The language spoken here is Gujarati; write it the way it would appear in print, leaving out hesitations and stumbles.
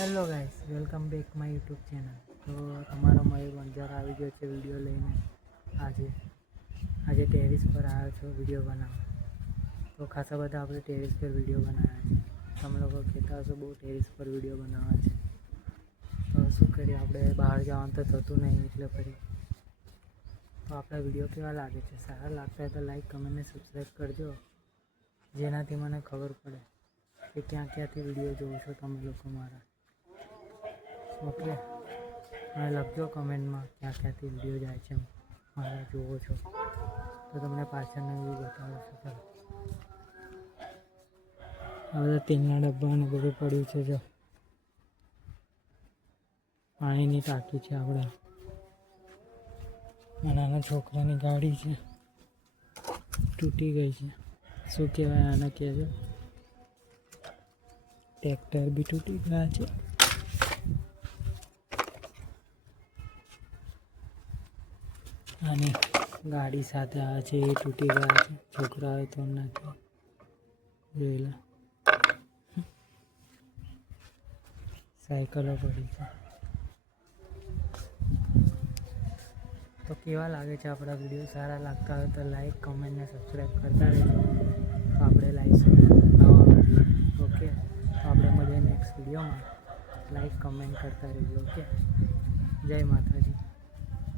Hello guys, welcome back my YouTube channel. તો તમારો મયુર વંજાર આવી ગયો છે વિડીયો લઈને. આજે ટેરેસ પર આવ્યો છો વિડીયો બનાવવા. તો ખાસા બધા આપણે ટેરેસ પર વિડીયો બનાવ્યા છે. તમે લોકો કહેતા હશો બહુ ટેરેસ પર વિડીયો બનાવવા છે. તો શું કરીએ, આપણે બહાર જવાનું તો થતું નહીં, એટલે ફરી તો આપણા વિડીયો કેવા લાગે છે, સારા લાગતા હોય તો લાઈક, કમેન્ટ ને સબસ્ક્રાઈબ કરજો, જેનાથી મને ખબર પડે કે ક્યાંથી વિડીયો જોવો છો તમે લોકો મારા. ઓકે, અને લખજો કમેન્ટમાં ક્યાંથી વિડીયો જાય છે મારા જોવો છો, તો તમને પાછળનો વ્યૂ બતાવું છું. ચાલો, આ બધા તેલના ડબ્બા ને બધું પડ્યું છે. જો પાણીની ટાંકી છે, આપણા નાના છોકરાની ગાડી છે, તૂટી ગઈ છે. શું કહેવાય આને, કહેજો. ટ્રેક્ટર બી તૂટી ગયા છે. અને ગાડી સાથે આવે છે એ તૂટી ગયા છે. છોકરાઓએ તો નાખ્યા, જોયેલા. સાયકલો પડી છે. તો કેવા લાગે છે આપણા વિડીયો? સારા લાગતા હોય તો લાઈક, કમેન્ટ ને સબસ્ક્રાઈબ કરતા રહેજો. તો આપણે લાવીશું નવા વિડીયો. ઓકે, તો આપણે મળીએ નેક્સ્ટ વિડીયોમાં. લાઈક, કમેન્ટ કરતા રહેજો. ઓકે, જય માતાજી.